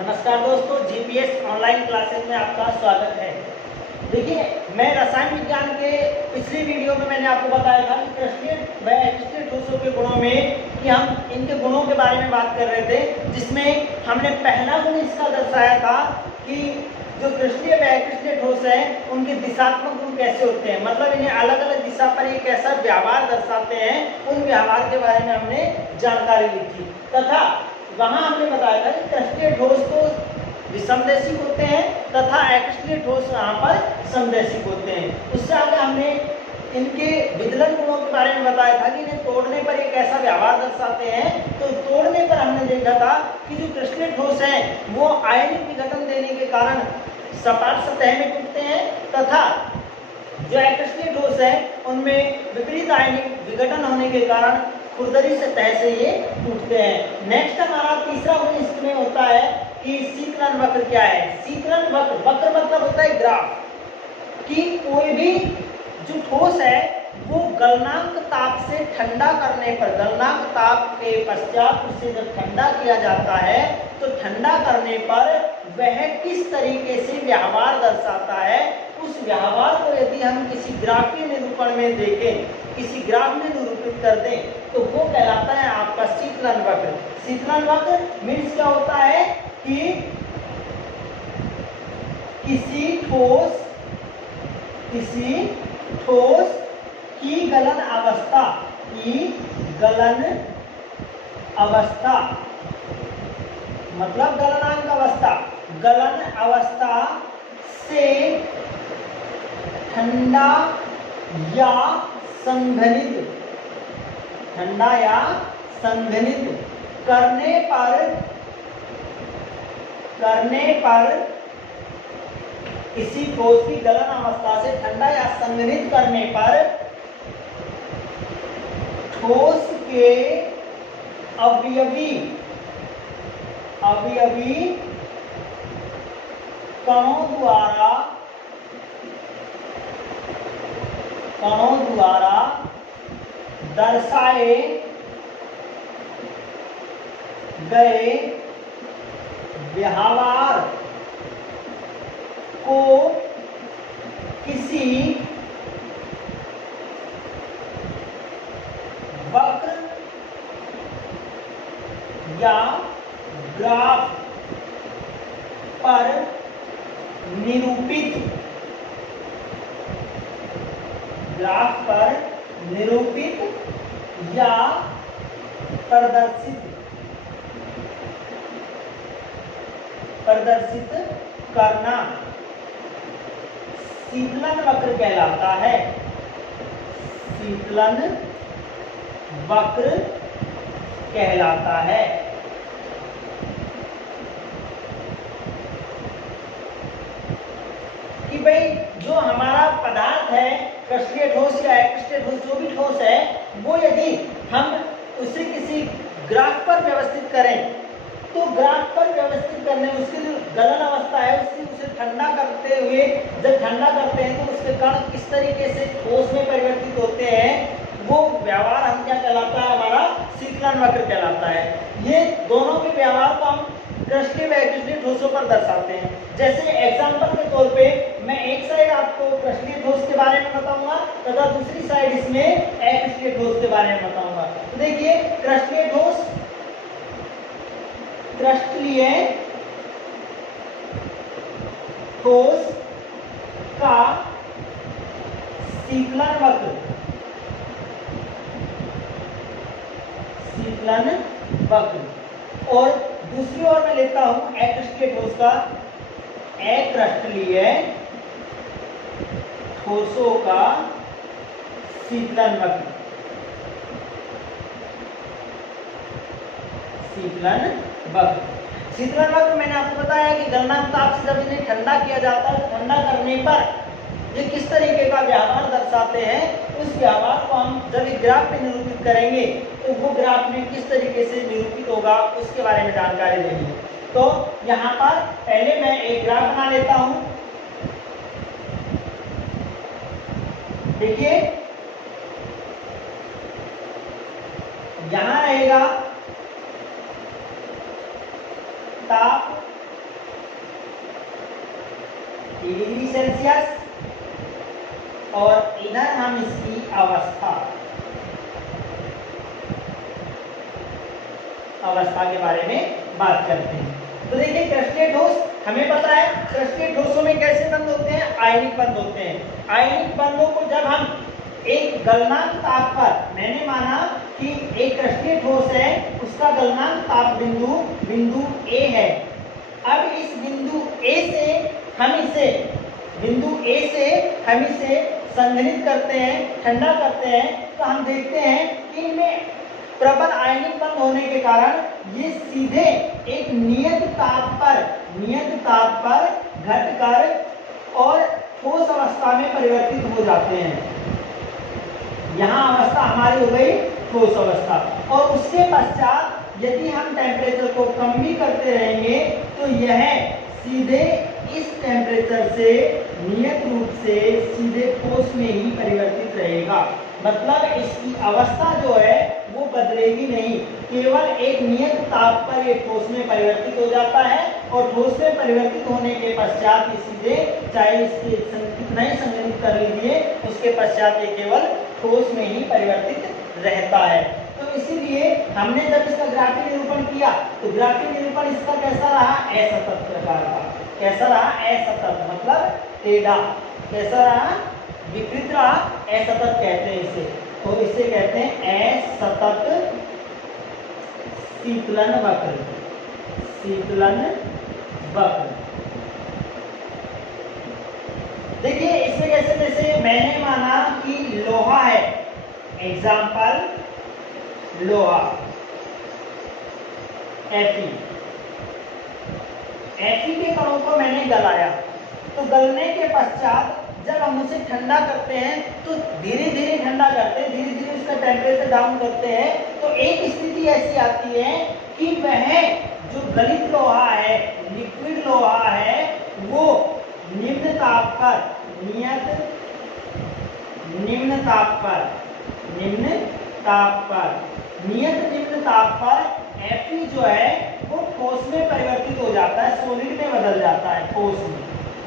नमस्कार दोस्तों, GPS online classes में आपका स्वागत है। देखिए, मैं रसायन विज्ञान के पिछली वीडियो में मैंने आपको बताया था कि क्रिस्टलीय व एक्रिस्टलीय ठोसों के गुणों में कि हम इनके गुणों के बारे में बात कर रहे थे, जिसमें हमने पहला गुण इसका दर्शाया था कि जो क्रिस्टलीय व एक्रिस्टलीय ठोस है उनके दिशात्मक गुण कैसे होते हैं, मतलब इन्हें अलग अलग दिशा पर एक ऐसा व्यवहार दर्शाते हैं, उन व्यवहार के बारे में हमने जानकारी ली थी। तथा वहां हमने बताया था कि क्रिस्टलीय ठोस तो विसमदैशिक होते हैं तथा एक्रिस्टलीय ठोस यहाँ पर समदैशिक होते हैं। उससे आगे हमने इनके विदलन गुणों के बारे में बताया था कि इन्हें तोड़ने पर एक ऐसा व्यवहार दर्शाते हैं। तो तोड़ने पर हमने देखा था कि जो क्रिस्टलीय ठोस है वो आयनिक विघटन देने के कारण सपाट सतह में टूटते हैं तथा जो एक्रिस्टलीय ठोस है उनमें विपरीत आयनिक विघटन होने के कारण खुरदरी सतह से ये टूटते हैं। नेक्स्ट हमारा तीसरा गुण इसमें होता है कि शीतलन वक्र क्या है। शीतलन वक्र, वक्र मतलब होता है ग्राफ, कि कोई भी जो ठोस है वो गलनांक ताप से ठंडा करने पर, गलनांक ताप के पश्चात उसे जब ठंडा किया जाता है तो ठंडा करने पर वह किस तरीके से व्यवहार दर्शाता है, उस व्यवहार को यदि हम किसी ग्राफीय निरूपण में देखें, किसी ग्राफ में निरूपित कर दें तो वो कहलाता है आपका शीतलन वक्र। शीतलन वक्र मीन्स क्या होता है कि किसी ठोस की गलन अवस्था मतलब गलनांक अवस्था, गलन अवस्था से ठंडा या संघनित करने पर किसी ठोस की गलन अवस्था से ठंडा या संघनित करने पर ठोस के अवयवी कणों द्वारा दर्शाए गए व्यवहार को किसी वक्र या ग्राफ पर निरूपित या प्रदर्शित करना शीतलन वक्र कहलाता है। शीतलन वक्र कहलाता है। कि भाई जो हमारा पदार्थ है, क्रिस्टलीय ठोस या एक्रिस्टलीय ठोस, जो भी ठोस है, वो यदि हम उसे किसी ग्राफ पर व्यवस्थित करें तो ग्राफ पर व्यवस्थित करने उसकी जो गलन अवस्था है उसे ठंडा करते हुए जब ठंडा करते हैं तो उसके कण किस तरीके से ठोस में परिवर्तित होते हैं, वो व्यवहार हम क्या कहलाता है, हमारा शीतलन वक्र कहलाता है। ये दोनों के व्यवहार को हम क्रिस्टलीय व एक्रिस्टलीय ठोसों पर दर्शाते हैं। जैसे एग्जांपल के तौर पे मैं एक साइड आपको क्रिस्टलीय ठोस के बारे में बताऊंगा तथा दूसरी साइड इसमें एक्रिस्टलीय ठोस के बारे में बताऊंगा। तो देखिए, क्रिस्टलीय ठोस का शीतलन वक्र और दूसरी ओर मैं लेता हूं एक्रिस्टलीय ठोस का, एक्रिस्टलीय ठोसों का शीतलन वक्र। शीतलन वक्र मैंने आपको बताया कि गलनांक ताप से जब इन्हें ठंडा किया जाता है, ठंडा करने पर ये किस तरीके का व्यवहार दर्शाते हैं, उस व्यवहार को हम जब एक ग्राफ में निरूपित करेंगे तो वो ग्राफ में किस तरीके से निरूपित होगा उसके बारे में जानकारी लेंगे। तो यहाँ पर पहले मैं एक ग्राफ बना लेता हूं। देखिए, यहां रहेगा ताप सेल्सियस, और इधर हम इसकी अवस्था के बारे में बात करते हैं। तो देखिए क्रिस्टलीय ठोस हमें पता है, क्रिस्टलीय ठोसों में कैसे बंद होते हैं, आयनिक बंद होते हैं। आयनिक बंधों को जब हम एक गलनांक ताप पर, मैंने माना कि एक क्रिस्टलीय ठोस है, उसका गलनांक ताप बिंदु ए है। अब इस बिंदु ए से हम इसे संघनित करते हैं, ठंडा करते हैं, तो हम देखते हैं कि इनमें प्रबल आयनिक बंध होने के कारण ये सीधे एक नियत ताप पर घटकर और ठोस अवस्था में परिवर्तित हो जाते हैं। यहाँ अवस्था हमारी हो गई ठोस अवस्था, और उसके पश्चात यदि हम टेम्परेचर को कम भी करते रहेंगे तो यह सीधे इस टेम्परेचर से नियत रूप से सीधे ठोस में ही परिवर्तित रहेगा। मतलब इसकी अवस्था जो है वो बदलेगी नहीं, केवल एक नियत ताप पर ये ठोस में परिवर्तित हो जाता है, और ठोस में परिवर्तित होने के पश्चात ये सीधे, चाहे इसके कितना ही संघनित कर लीजिए, उसके पश्चात ये केवल ठोस में ही परिवर्तित रहता है। तो इसीलिए हमने जब इसका ग्राफीय निरूपण किया तो ग्राफीय निरूपण इसका कैसा रहा, असतत प्रकार का। कैसा रहा, असतत मतलब टेढ़ा। कैसा रहा, विकृत रहा, असतत कहते हैं इसे। तो इसे कहते हैं असतत शीतलन वक्र। देखिए इसमें कैसे, जैसे मैंने माना कि लोहा है, एग्जाम्पल लोहा Fe के कणों को मैंने गलाया, तो गलने के पश्चात जब हम उसे ठंडा करते हैं तो धीरे धीरे ठंडा करते हैं, धीरे धीरे उसका टेम्परेचर डाउन करते हैं, तो एक स्थिति ऐसी आती है कि वह जो गलित लोहा है, लिक्विड लोहा है, वो निम्न ताप पर Fe जो है वो ठोस में परिवर्तित हो जाता है, सॉलिड में बदल जाता है, ठोस में।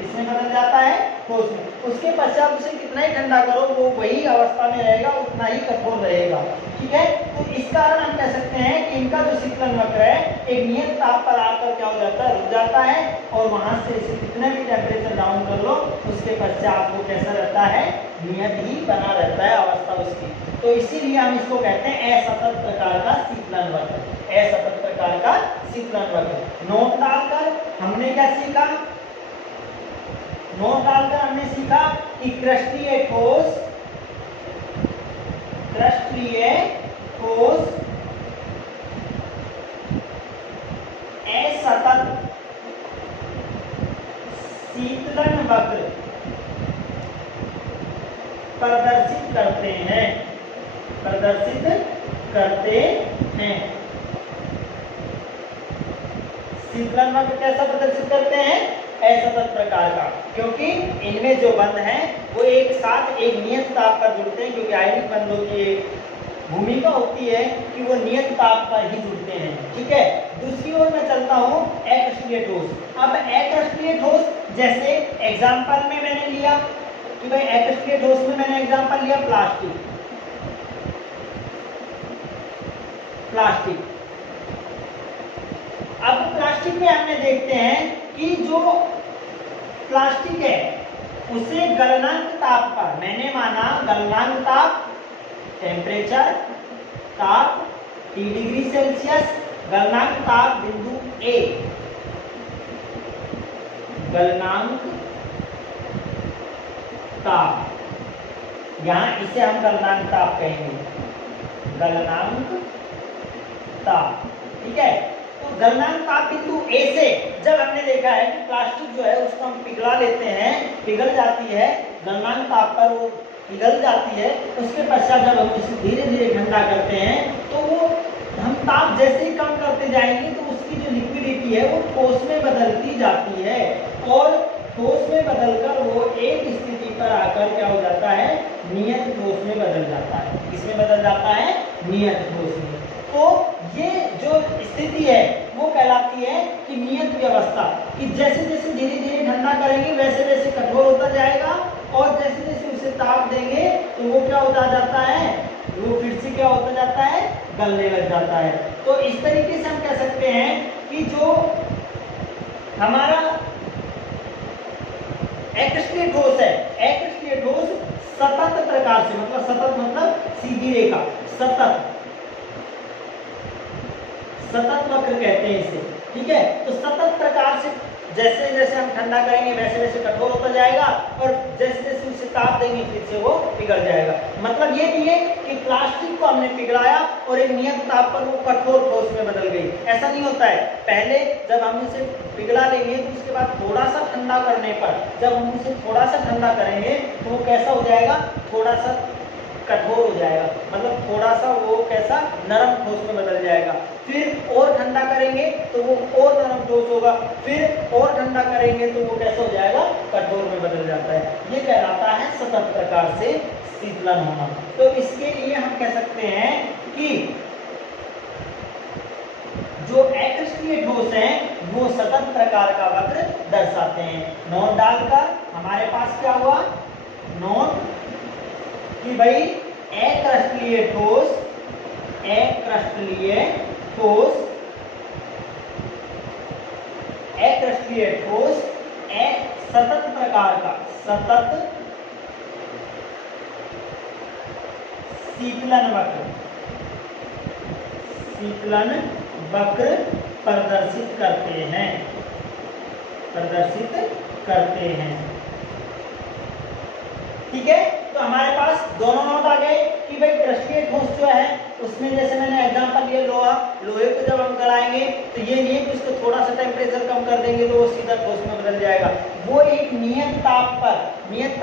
इसमें बदल जाता है ठोस में। उसके पश्चात उसे कितना ही ठंडा करो वो वही अवस्था में रहेगा, उतना ही कठोर रहेगा। ठीक है, तो इस कारण हम कह सकते हैं कि इनका जो शीतलन वक्र है एक नियत ताप पर आकर क्या हो जाता है, रुक जाता है, और वहां से इसे कितना भी टेम्परेचर डाउन कर लो उसके पश्चात वो कैसा रहता है, नियत ही बना रहता है अवस्था उसकी। तो इसीलिए हम इसको कहते हैं असतत प्रकार का शीतलन वक्र। असतत प्रकार का शीतलन वक्र। नोट डालकर हमने क्या सीखा, हमने सीखा कि क्रिस्टलीय ठोस असतत शीतलन वक्र प्रदर्शित करते हैं। शीतलन वक्र कैसा प्रदर्शित करते हैं, असतत प्रकार का, क्योंकि इनमें जो बंध हैं वो एक साथ एक नियत ताप पर जुड़ते हैं, क्योंकि आयनिक बंधों की भूमिका होती है कि वो नियत ताप पर ही जुड़ते हैं। ठीक है, दूसरी ओर मैं चलता हूँ अक्रिस्टलीय ठोस। अब अक्रिस्टलीय ठोस जैसे एग्जाम्पल में मैंने लिया कि भाई अक्रिस्टलीय ठोस में मैंने एग्जाम्पल लिया प्लास्टिक। अब प्लास्टिक में हमने देखते हैं कि जो प्लास्टिक है उसे गलनांक ताप पर, मैंने माना गलनांक ताप, टेम्परेचर ताप T डिग्री सेल्सियस, गलनांक ताप बिंदु A, गलनांक ताप, यहां इसे हम गलनांक ताप कहेंगे, गलनांक ताप। ठीक है, तो गलनांक ताप बिंदु A से जब हमने देखा है कि प्लास्टिक जो है उसको हम पिघला लेते हैं, पिघल जाती है, गलनांक ताप पर वो पिघल जाती है, उसके पश्चात जब हम इसे धीरे धीरे ठंडा करते हैं तो वो हम ताप जैसे ही कम करते जाएंगे तो उसकी जो लिक्विडिटी है वो ठोस में बदलती जाती है, और ठोस में बदलकर वो एक स्थिति पर आकर क्या हो जाता है, नियत ठोस में बदल जाता है। किसमें बदल जाता है, नियत ठोस में। तो ये जो स्थिति है वो कहलाती है कि नियत व्यवस्था, कि जैसे जैसे धीरे धीरे ठंडा करेंगे वैसे वैसे कठोर होता जाएगा, और जैसे जैसे उसे ताप देंगे तो वो क्या होता जाता है, वो फिर से क्या होता जाता है, गलने लग जाता है। तो इस तरीके से हम कह सकते हैं कि जो हमारा अक्रिस्टलीय ठोस है, अक्रिस्टलीय ठोस सतत प्रकार से, मतलब सतत मतलब सीधी रेखा, सतत सतत वक्र कहते हैं इसे, ठीक है। तो सतत प्रकार से जैसे जैसे हम ठंडा करेंगे वैसे वैसे कठोर होता जाएगा, और जैसे जैसे उसे ताप देंगे फिर से वो पिघल जाएगा। मतलब ये नहीं है कि प्लास्टिक को हमने पिघलाया और एक नियत ताप पर वो कठोर ठोस में बदल गई, ऐसा नहीं होता है। पहले जब हम इसे पिघला लेंगे तो उसके बाद थोड़ा सा ठंडा करने पर, जब हम उसे थोड़ा सा ठंडा करेंगे तो वो कैसा हो जाएगा, थोड़ा सा कठोर हो जाएगा, मतलब थोड़ा सा वो कैसा, नरम ठोस में बदल जाएगा। फिर और ठंडा करेंगे तो वो और नरम ठोस होगा, फिर और ठंडा करेंगे तो वो कैसा हो जाएगा, कठोर में बदल जाता है। ये कहलाता है सतत प्रकार से शीतलन होना। तो इसके लिए हम कह सकते हैं कि जो अक्रिस्टलीय ठोस हैं वो सतत प्रकार का वक्र दर्शाते हैं। नोट डालकर हमारे पास क्या हुआ, नोट कि भाई अक्रिस्टलीय ठोस, अक्रिस्टलीय ठोस, अक्रिस्टलीय ठोस सतत प्रकार का, सतत शीतलन वक्र, शीतलन वक्र प्रदर्शित करते हैं, प्रदर्शित करते हैं, ठीक है। तो हमारे पास दोनों नोट आ गए कि भाई क्रिस्टलीय ठोस जो है उसमें जैसे मैंने एग्जांपल लिया लोहा, लोहे को जब हम गलाएंगे तो ये नहीं है कि उसको थोड़ा सा टेम्परेचर कम कर देंगे तो वो सीधा ठोस में बदल जाएगा, वो एक नियत ताप पर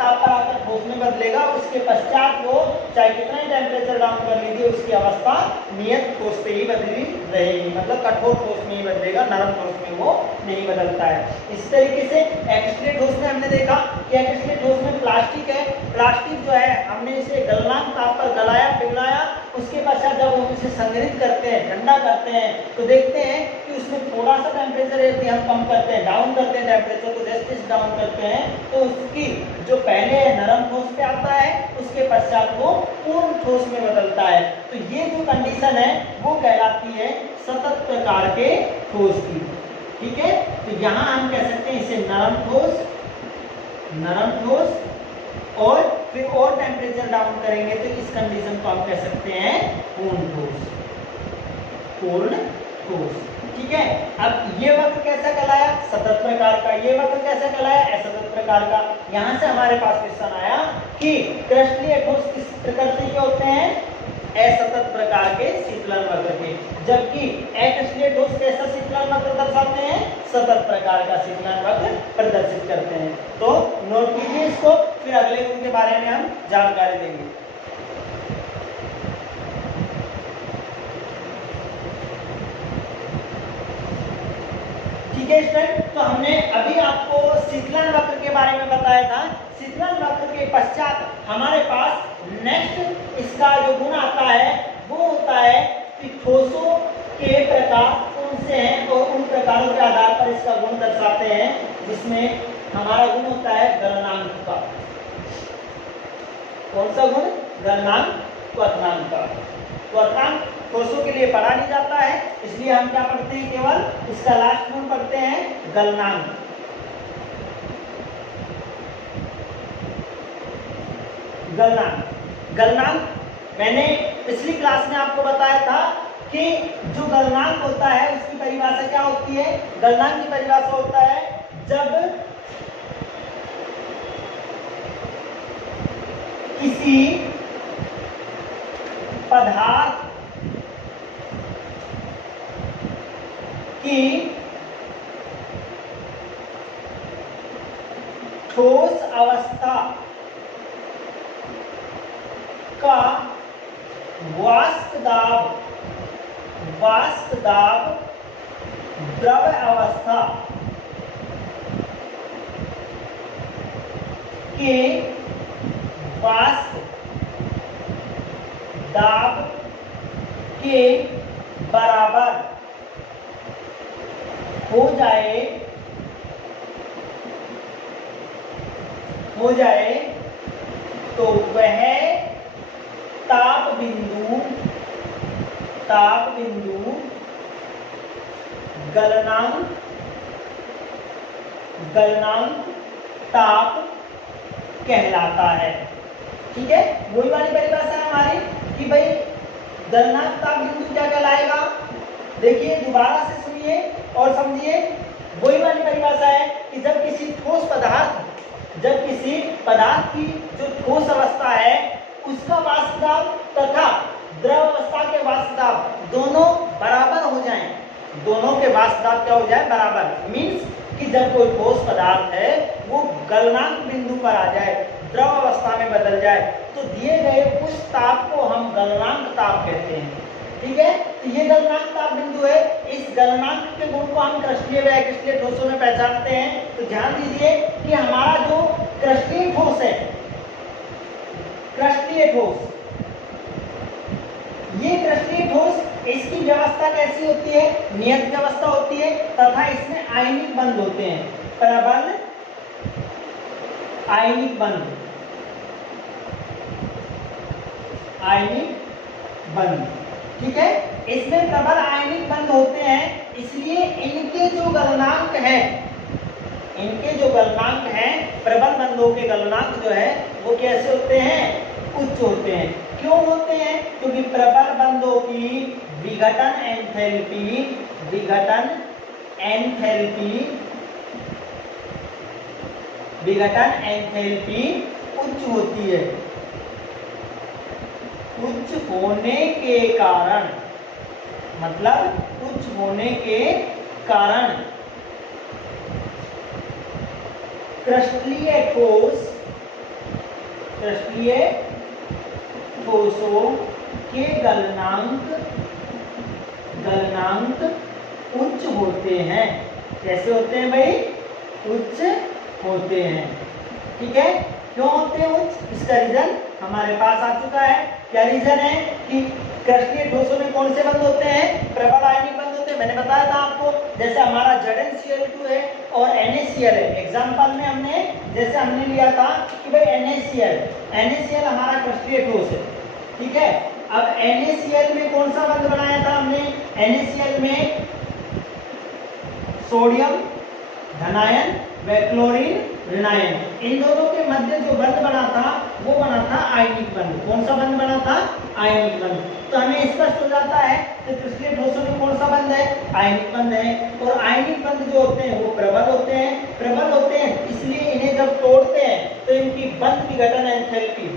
आकर ठोस में बदलेगा। उसके पश्चात वो चाहे कितना ही टेम्परेचर डाउन कर लीजिए उसकी अवस्था नियत ठोस पे ही बदली रहेगी, मतलब कठोर ठोस में ही बदलेगा, नरम ठोस में वो नहीं बदलता है। इस तरीके से अक्रिस्टलीय ठोस में हमने देखा कि अक्रिस्टलीय ठोस में प्लास्टिक है, प्लास्टिक जो है हमने इसे गलनांक ताप पर गलाया, पिघलाया, उसके पश्चात जब हम इसे संग्रहित करते हैं, ठंडा करते हैं, तो देखते हैं कि उसमें थोड़ा सा टेम्परेचर यदि हम कम करते हैं, डाउन करते हैं टेम्परेचर को, जैसे जैसे डाउन करते हैं तो उसकी जो पहले नरम ठोस पे आता है उसके पश्चात वो पूर्ण ठोस में बदलता है। तो ये जो कंडीशन है वो कहलाती है सतत प्रकार के ठोस की, ठीक है। तो यहाँ हम कह सकते हैं इसे नरम ठोस, नरम ठोस, और फिर और टेम्परेचर डाउन करेंगे तो इस कंडीशन को हम कह सकते हैं पूर्ण ठोस, पूर्ण ठोस, ठीक है। अब ये वक्र कैसा कहलाया, सतत प्रकार का, ये वक्र कैसा कहलाया, असतत प्रकार का। यहां से हमारे पास क्वेश्चन आया कि क्रिस्टलीय ठोस किस प्रकृति के होते हैं, असतत प्रकार के शीतलन वक्र के, जबकि अक्रिस्टलीय ठोस कैसा शीतलन वक्र दर्शाते हैं, सतत प्रकार का शीतलन वक्र प्रदर्शित करते हैं। तो नोट कीजिए इसको, फिर अगले गुण के बारे में हम जानकारी देंगे। ठीक है स्टूडेंट, तो हमने अभी आपको शीतलन वक्र के बारे में बताया था। शीतलन वक्र के पश्चात हमारे पास नेक्स्ट इसका जो गुण आता है वो होता है कि ठोसों के प्रकार कौन से हैं और उन प्रकारों के आधार पर इसका गुण दर्शाते हैं, जिसमें हमारा गुण होता है गलनांक का। कौन सा गुण, गलनांक, क्वथनांक का। क्वथनांक ठोसों के लिए पढ़ा नहीं जाता है, इसलिए हम क्या पढ़ते हैं, केवल इसका लास्ट गुण पढ़ते हैं गलनांक। गलनांक, गलनांक मैंने पिछली क्लास में आपको बताया था कि जो गलनांक होता है उसकी परिभाषा क्या होती है। गलनांक की परिभाषा होता है जब किसी पदार्थ की ठोस अवस्था का वाष्प दाब द्रव अवस्था के वाष्प दाब के बराबर हो जाए तो वह ताप बिंदु गलनांक ताप कहलाता है। ठीक है, वही वाली परिभाषा है हमारी कि भाई गलनांक ताप बिंदु क्या कहलाएगा। देखिए दोबारा से सुनिए और समझिए, वही वाली परिभाषा है कि जब किसी पदार्थ की जो ठोस अवस्था है उसका वाष्प दाब तथा द्रव अवस्था के वाष्प दाब दोनों बराबर हो जाएं, दोनों के वाष्प दाब क्या हो जाए, बराबर। मींस कि जब कोई ठोस पदार्थ है वो गलनांक बिंदु पर आ जाए, द्रव अवस्था में बदल जाए, तो दिए गए उस ताप को हम गलनांक ताप कहते हैं। ठीक है, तो ये गलनांक ताप बिंदु है। इस गलनांक के गुण को हम क्रिस्टलीय व अक्रिस्टलीय ठोसों में पहचानते हैं। तो ध्यान दीजिए कि हमारा जो क्रिस्टलीय ठोस है, क्रिस्टलीय ठोस, ये क्रिस्टलीय ठोस, इसकी व्यवस्था कैसी होती है, नियत व्यवस्था होती है तथा इसमें आयनिक बंध होते हैं, प्रबल आयनिक बंध। ठीक है, इसमें प्रबल आयनिक बंध होते हैं, इसलिए इनके जो गलनांक हैं, प्रबल बंधों के गलनांक जो है वो कैसे होते हैं, उच्च होते हैं। क्यों होते हैं, क्योंकि प्रबल बंधों की विघटन एंथैल्पी उच्च होती है। उच्च होने के कारण, मतलब उच्च होने के कारण क्रिस्टलीय ठोसों के गलनांक उच्च होते हैं। कैसे होते हैं भाई, उच्च होते हैं। ठीक है, क्यों होते हैं उच्च, इसका रीजन हमारे पास आ चुका है। क्या रीजन है कि क्रिस्टलीय ठोसों में कौन से बंध होते हैं, प्रबल आयनिक बंध होते हैं। मैंने बताया था आपको, जैसे हमारा ZnCl2 है और NaCl है। एग्जांपल में हमने लिया था कि भाई NaCl हमारा क्रिस्टलीय ठोस है। ठीक है, अब NaCl में कौन सा बंध बनाया था हमने, NaCl में सोडियम धनायन व क्लोरीन ऋणायन, इन दोनों के मध्य जो बंध बना था वो बना था आयनिक बंध। कौन सा बंध बना था, आयनिक बंध। तो हमें स्पष्ट हो जाता है कि क्रिस्टलीय ठोसों में कौन सा बंध है, आयनिक बंध है। और आयनिक बंध जो होते हैं वो प्रबल होते हैं, इसलिए इन्हें जब तोड़ते हैं तो इनकी बंध विघटन एंथैल्पी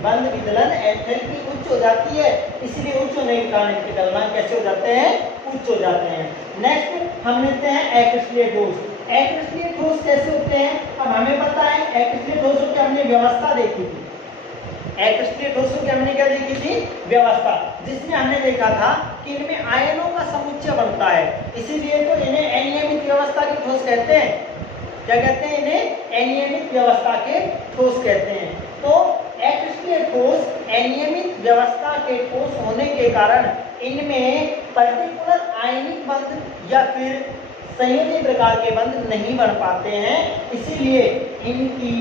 उच्च हो जाती है। इसलिए उच्च होने के कारण इनके गलनांक कैसे हो जाते हैं, उच्च हो जाते हैं। नेक्स्ट हम लेते हैं अक्रिस्टलीय ठोस। अक्रिस्टलीय ठोस कैसे होते हैं, अब हमें पता है अक्रिस्टलीय ठोसों की हमने व्यवस्था देखी थी। अक्रिस्टलीय ठोसों की हमने क्या देखी थी, व्यवस्था, जिसमें हमने देखा था कि इनमें आयनों का समुच्चय बनता है, इसीलिए तो इन्हें अनियमित व्यवस्था के ठोस कहते हैं। क्या कहते हैं, इन्हें अनियमित व्यवस्था के ठोस कहते हैं। तो अक्रिस्टलीय ठोस अनियमित व्यवस्था के ठोस होने के कारण इनमें पर्टिकुलर आयनिक बंध या फिर संयोजी प्रकार के बंध नहीं बन पाते हैं, इसीलिए इनकी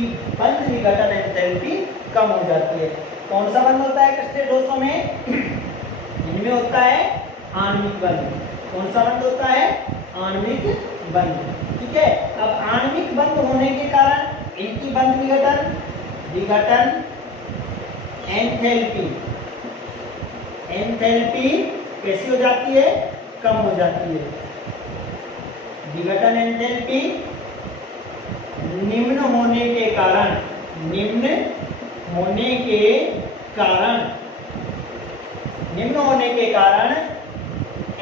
बंध विघटन एंथैल्पी कम हो जाती है। कौन सा बंध होता है क्रिस्टलीय ठोसों में, इनमें होता है आणविक बंध। कौन सा बंध होता है, आणविक बंध। ठीक है, अब आणविक बंध होने के कारण इनकी बंध विघटन एंथैल्पी कैसी हो जाती है, कम हो जाती है। विघटन एंथैल्पी निम्न होने के कारण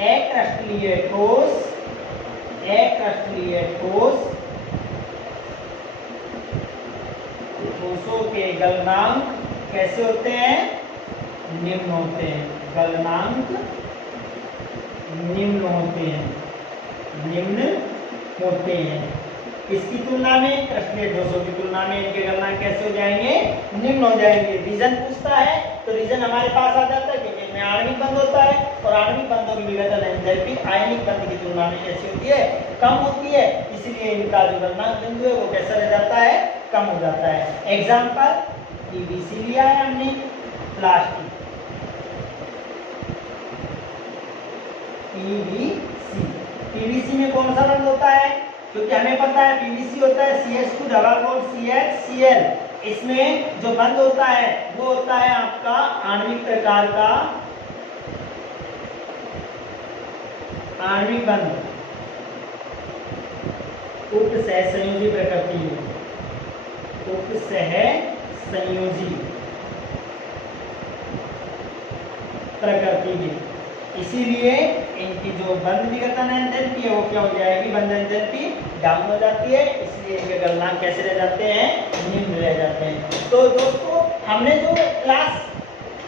अक्रिस्टलीय ठोसों के गलनांक कैसे होते हैं, निम्न होते हैं। गलनांक निम्न होते हैं। इसकी तुलना में क्रिस्टलीय ठोसों की तुलना में इनके गलनांक कैसे हो जाएंगे, निम्न हो जाएंगे। रीजन पूछता है तो रीजन हमारे पास आ जाता है, क्योंकि इसमें आणविक बंध होता है और आणविक बंधों की विघटन एंथैल्पी आयनिक बंध की तुलना में कैसी होती है, कम होती है, इसलिए इनका जो गलनांक बिंदु है वो कैसा रह जाता है, कम हो जाता है। एग्जाम्पल पीवीसी लिया है हमने, प्लास्टिक, पीवीसी, पीवीसी में कौन सा बंध होता है, क्योंकि हमें पता है पीवीसी होता है CH2 double bond CH Cl, इसमें जो बंध होता है वो होता है आपका आणविक प्रकार का आणविक बंध, उप सहसंयोजी प्रकृति में, उप सहसंयोजी प्रकृति में, इसीलिए इनकी जो बंध विघटन एंथैल्पी है वो क्या हो जाएगी, बंध एंथैल्पी डाउन हो जाती है, इसलिए इनके गलनांक कैसे रह जाते हैं, निम्न रह जाते हैं। तो दोस्तों हमने जो क्लास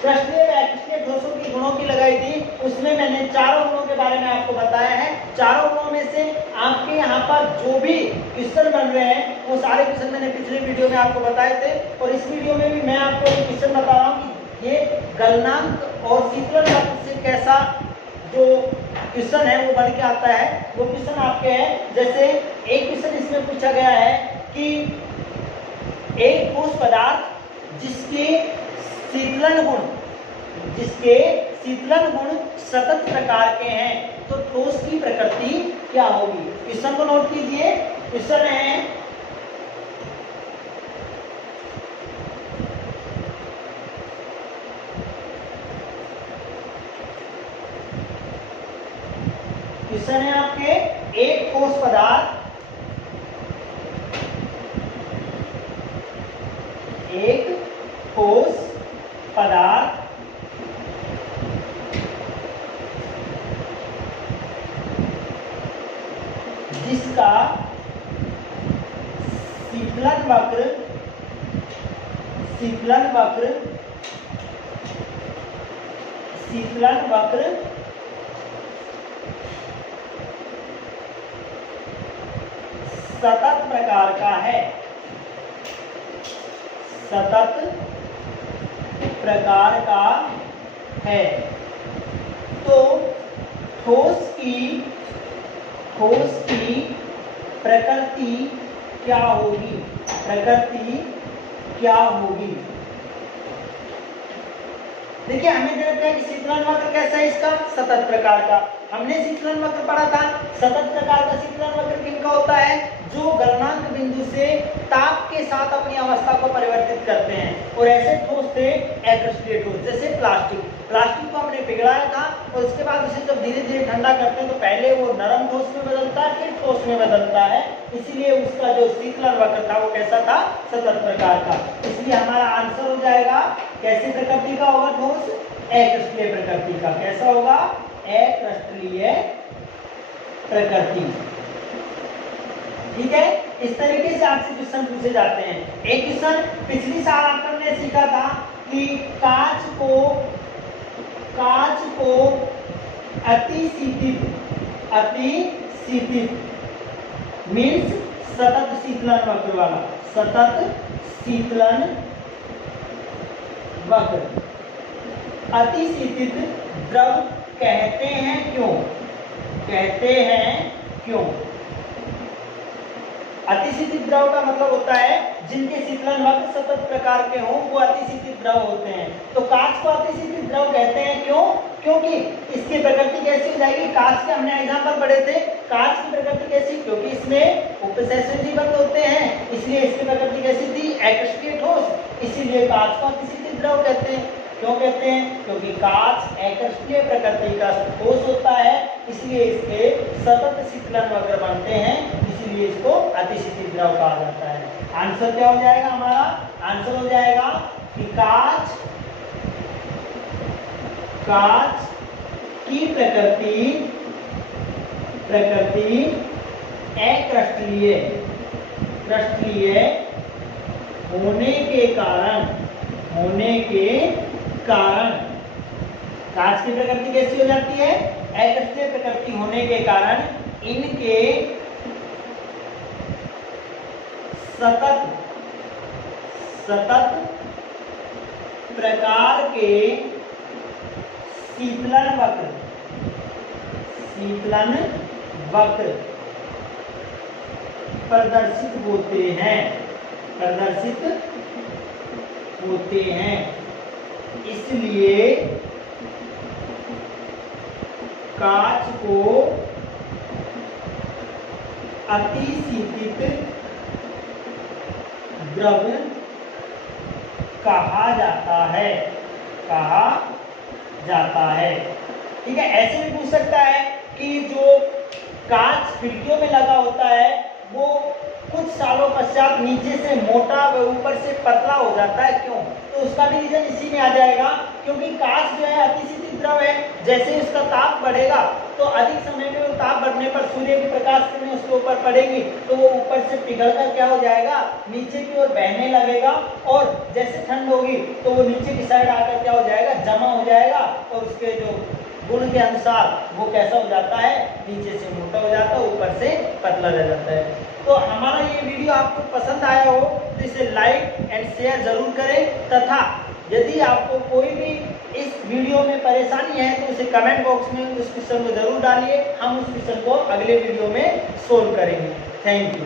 कृष्णीय व अकृष्णीय ठोसों की गुणों की लगाई थी उसमें मैंने चारों गुणों के बारे में आपको बताया है। चारों गुणों में से आपके यहाँ पर जो भी क्वेश्चन बन रहे हैं वो सारे क्वेश्चन मैंने पिछले वीडियो में आपको बताए थे और इस वीडियो में भी मैं आपको एक क्वेश्चन बता रहा हूँ कि ये गलनांक और शीतलन वक्र से कैसा जो क्वेश्चन है वो बन के आता है। वो क्वेश्चन आपके हैं, जैसे एक क्वेश्चन इसमें पूछा गया है कि एक ठोस पदार्थ जिसके शीतलन गुण सतत प्रकार के हैं तो ठोस की प्रकृति क्या होगी। क्वेश्चन को नोट कीजिए। क्वेश्चन है आपके एक ठोस पदार्थ जिसका शीतलन वक्र सतत प्रकार का है, सतत प्रकार का है, तो ठोस की प्रकृति क्या होगी, प्रकृति क्या होगी। देखिए हमें देखते हैं कि शीतलन वक्र कैसा है, इसका सतत प्रकार का। हमने शीतलन वक्र पढ़ा था, सतत प्रकार का शीतलन वक्र किनका होता है, जो गलनांक बिंदु से ताप के साथ अपनी अवस्था को परिवर्तित करते हैं। और ऐसे ठोस थे अकृष्णीय ठोस, जैसे प्लास्टिक को हमने पिघलाया था और उसके बाद उसे जब धीरे धीरे ठंडा करते हैं तो पहले वो नरम ठोस में बदलता है, फिर ठोस में बदलता है, इसीलिए उसका जो शीतलन वक्र था वो कैसा था, सतत प्रकार का। इसलिए हमारा आंसर हो जाएगा कैसी प्रकृति का होगा ठोस, अकृष्णीय प्रकृति का। कैसा होगा, अकृष्णीय प्रकृति। ठीक है, इस तरीके से आपसे क्वेश्चन पूछे जाते हैं। एक क्वेश्चन पिछली साल आपने सीखा था कि कांच को अतिशीतित मीन्स सतत शीतलन वक्र वाला, सतत शीतलन वक्र अतिशीतित द्रव कहते हैं क्यों, कहते हैं क्यों। अतिशीतित द्रव का मतलब होता है जिनके शीतलन वक्र सतत प्रकार के हों वो अतिशीतित द्रव होते हैं। तो कांच को अतिशीतित द्रव कहते हैं क्यों, क्योंकि इसकी प्रकृति कैसी हो जाएगी। कांच के हमने एग्जांपल पढ़े थे, कांच की प्रकृति कैसी, क्योंकि इसमें उपसहसंयोजी बंध होते हैं, इसलिए इसकी प्रकृति कैसी थी, अकृष्णीय ठोस, इसीलिए कांच को अतिशीतित द्रव कहते हैं। क्यों कहते हैं, क्योंकि कांच अकृष्णीय प्रकृति का ठोस होता है, इसलिए इसके सतत शीतलन वक्र बनते हैं, इसलिए इसको अतिशीतित द्रव कहा जाता है। आंसर क्या हो जाएगा हमारा, आंसर हो जाएगा कि कांच की प्रकृति अकृष्णीय होने के कारण कांच की प्रकृति कैसी हो जाती है, अकृष्णीय प्रकृति होने के कारण इनके सतत प्रकार के शीतलन वक्र, शीतलन वक्र प्रदर्शित होते हैं, प्रदर्शित होते हैं। इसलिए कांच को अतिशीतित द्रव कहा जाता है, कहा जाता है। ठीक है, ऐसे भी पूछ सकता है कि जो कांच खिड़कियों में लगा होता है वो कुछ सालों पश्चात नीचे से मोटा व ऊपर से पतला हो जाता है, क्यों? तो उसका भी रीजन इसी में आ जाएगा, क्योंकि कांच जो है अतिशीतित द्रव है। जैसे उसका ताप बढ़ेगा तो अधिक समय में वो ताप बढ़ने पर सूर्य की प्रकाश किरणें उसके ऊपर पड़ेगी तो वो ऊपर से पिघलकर क्या हो जाएगा, नीचे की ओर बहने लगेगा, और जैसे ठंड होगी तो वो नीचे की साइड आकर क्या हो जाएगा, जमा हो जाएगा, और उसके जो गुण के अनुसार वो कैसा हो जाता है, नीचे से मोटा हो जाता है, ऊपर से पतला रह जाता है। तो हमारा ये वीडियो आपको पसंद आया हो तो इसे लाइक एंड शेयर जरूर करें, तथा यदि आपको कोई भी इस वीडियो में परेशानी है तो उसे कमेंट बॉक्स में उस क्वेश्चन को जरूर डालिए, हम उस क्वेश्चन को अगले वीडियो में सोल्व करेंगे। Thank you.